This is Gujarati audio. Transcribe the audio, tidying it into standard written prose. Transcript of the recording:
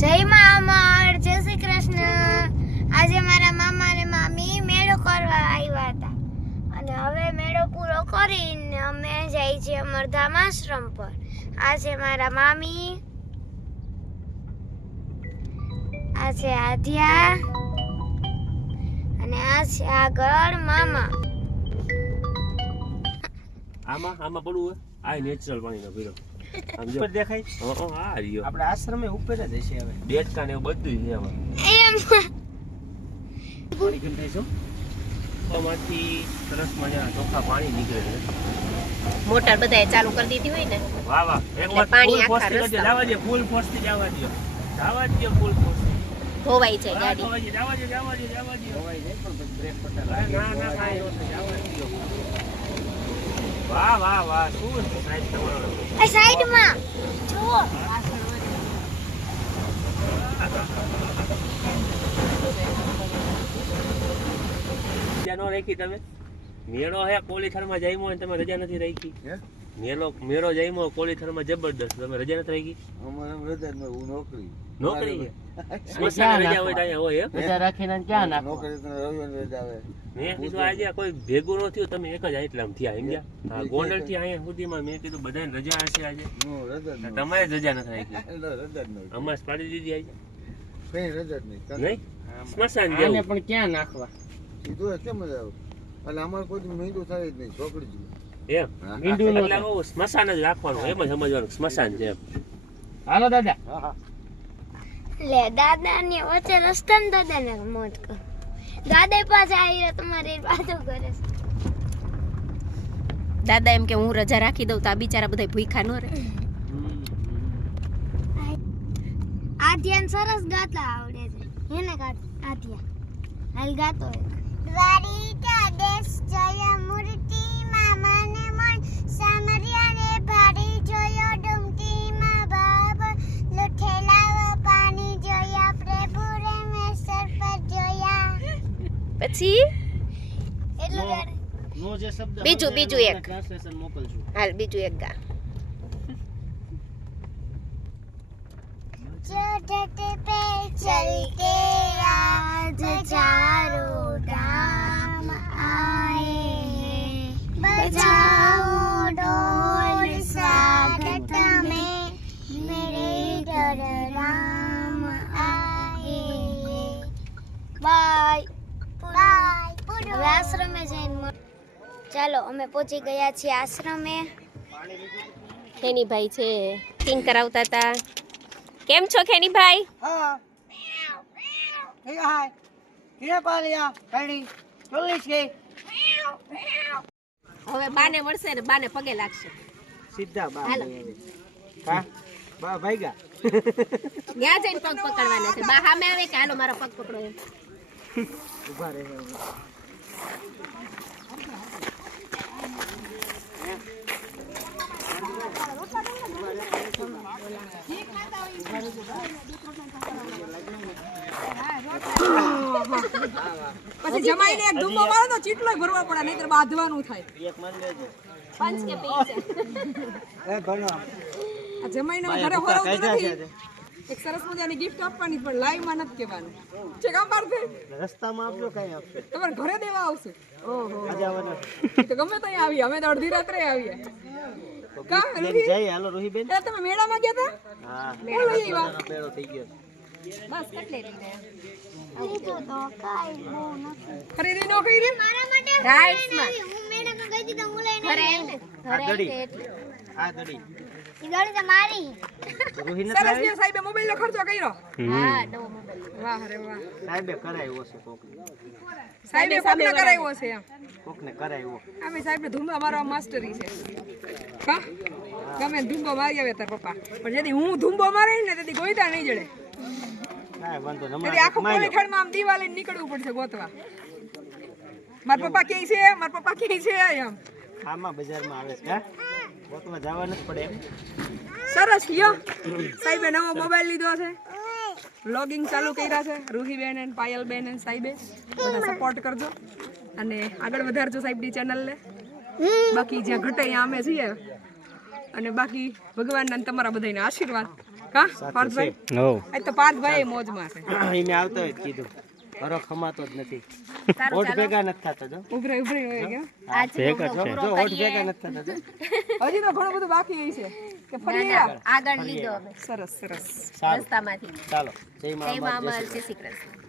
જય મા અમર, જય શ્રી કૃષ્ણ. આજે મારા મામા અને મામી મેળો કરવા આવ્યા હતા અને હવે મેળો પૂરો કરીને અમે જઈએ છીએ અમરધામ આશ્રમ પર. આ છે મારા મામી, આ છે આધ્યા અને આ છે આગળ મામા. આમાં પડવું આ નેચરલ પાણીનો પીરો આમ ઉપર દેખાય. આ રહ્યો આપણે આશ્રમે ઉપર જ છે. હવે બેટકા ને બધું છે આમાં. પાણી કેમ થાય છે? આમાંથી સરસ મજાના ચોખ્ખા પાણી નીકળે છે. મોટર બધાએ ચાલુ કરી દીધી હોય ને. વાહ વાહ, એક વાર પાણી આખા રસ્તા જવા દે, ફૂલ ફોર્સ થી જવા દે, ફૂલ ફોર્સ. ધોવાઈ જાય ગાડી. જવા દે ધોવાઈ જાય પણ બ્રેક પટા ના કાઈ જવા દે. વાહ વાહ વાહ, શું સાઈડ તમારો આ સાઈડમાં જુઓ. રજા નો રાખી તમે? મેળો હે કોલીથરમાં જઈમો અને તમે રજા નથી રાખી? મેળો જઈમો કોલીથરમાં જબરદસ્ત, તમે રજા નથી રાખી? અમારે રજા ન હોય, નોકરી નોકરી સ્મશાન રજા હોય ત્યાં હોય એમ? રજા રાખીને ક્યાં નાખો? નોકરી તો રવિવારની રજા આવે. મેં કીધું આજે કોઈ ભેગું ન થયું, તમે એક જ આટલામ થયા સમજ્યા? હા, ગોંડલ થી અહીંયા સુધીમાં મેં કીધું બધાને રજા હશે આજે. તમારે રજા નથી રાખી? રજા જ નહીં. અમાસ પાડી દીધી આજે? કઈ રજા જ નહીં. નહીં સ્મશાન જવું પણ ક્યાં નાખવા? કીધું કેમ મજા આવે? એટલે અમારે કોઈ મહિંદુ થાય જ નહીં, છોકરી જ એમ. એટલે બહુ સ્મશાન જ રાખવાનું, એમ જ સમજવાનું સ્મશાન છે એમ. હાલો દાદા. લે દાદા ને વચ્ચે રસ્તા ને દાદા ને મોત કર. દાદા પાસે આવી તમારી વાતો કરે છે. દાદા એમ કે હું રજા રાખી દઉં તો આ બિચારા બધા ભૂખા ન રહે. આધ્યાન સરસ ગાતા આવડે છે. એને આધ્યા હાલ ગાતો હોય. દ્વારિકા દેશ જય મૂર્તિ મામાને મન સામરિયાને ભારી જોયો ડુમકી માં બાબ લઠેલા પાણી જોયા પ્રભુરે મેસર પર જોયા. પછી એટલું નો જે શબ્દ બીજું એક ટ્રાન્સલેશન મોકલજો. હાલ બીજું એક ગા. चढ़त पे चल के आज चारों धाम आए बजाओ ढोल स्वागत में मेरे घर राम आए. Bye bye. હવે આશ્રમે જઈને ચાલો અમે પહોંચી ગયા છીએ આશ્રમે. ખેની ભાઈ છે કિંગ કરાવતા હતા. કેમ છો ખેની ભાઈ? હા ठीक है किने पा लिया कणी चलिस के હવે બાને મળશે ને બાને પગે લાગશે. સીધા બા. હાલો હા બા ભાઈગા. ત્યાં જઈને પગ પકડવાના છે. બા સામે આવે કે હાલો મારો પગ પકડો એમ. ઉભા રહે. પછી જમાઈને એક ડુંબો મારો તો ચીટલો ભરવા પડે, નહીતર બાંધવાનું થાય. એક મન લેજો. પંચ કે પીછે એ ભણો. આ જમાઈને ઘરે હોરવતું નથી. એક સરસ મજાની ગિફ્ટ આપવાની પણ લાઈવ માં નથી કહેવાનું છે. કામ પાડશે રસ્તામાં આપજો કઈ આપશે. તમારે ઘરે દેવા આવશે. ઓહો આજે આવવાનો. તો ગમે ત્યાં આવીએ અમે. તો અડધી રાત્રે આવીએ. કા બેન રૂહી? જઈ હાલો રૂહીબેન. એ તમે મેળામાં ગયા હતા? હા કોણ લઈ આવ્યા? મેળો થઈ ગયો. બસ કેટલે રીતે બીજું તો કાઈ બહુ નથી. ખરીદી નો કરી મારા માટે રાઈટ્સમાં હું મેડમ ગઈ હતી તો હું લઈને ઘરે આવી. ઘરે દડી. એટલે આ દડી ઈ દોડી તો મારી. રૂહી ને સરસ ને સાહેબે મોબાઈલ નો ખર્ચો કર્યો. હા નવો મોબાઈલ. વાહ રે વાહ. સાહેબે કરાવ્યો છે કોક. સાહેબે કોકને કરાવ્યો છે એમ. કોકને કરાવ્યો. અમે સાહેબને ધૂમા મારવા માસ્ટરી છે. હા ગમે ધૂમો મારી આવે તાર પપ્પા. પણ જેથી હું ધૂમો મારે ને તેથી ગોઈતા નહીં જડે. ના વાંધો ન તેથી આખું કોલીથળમાં આમ દિવાલે નીકળવું પડશે ગોતવા. મારા પપ્પા કે છે, મારા પપ્પા કે છે એમ. આમાં બજારમાં આવે છે. હા ગોતવા જવા નથી પડે એમ. સરસ લ્યો. સાહેબે નવો મોબાઈલ લીધો છે. વ્લોગિંગ ચાલુ કર્યા છે. રૂહીબેન અને પાયલબેન અને સાહેબે બધા સપોર્ટ કરજો અને આગળ વધારજો સાહેબની ચેનલને. બાકી જ્યાં ઘટે ત્યાં અમે છીએ અને બાકી ભગવાનના તમારા બધાના આશીર્વાદ. કા પાર્થભાઈ આજ તો પાર્થભાઈ મોજમાં છે. એને આવતો હોય જ કીધું ઘરો ખમાતો જ નથી. ઓઠ ભેગા નથી થતા જો. ઉભરાઈ હોય ગયો. જો ઓઠ ભેગા નથી થતા જો. હજી તો ઘણું બધું બાકી છે કે ફરી આગળ લીધો અમે સરસ સરસ સારું રસ્તામાંથી. ચાલો જય મા જય મા અમર, જય શ્રી કૃષ્ણ.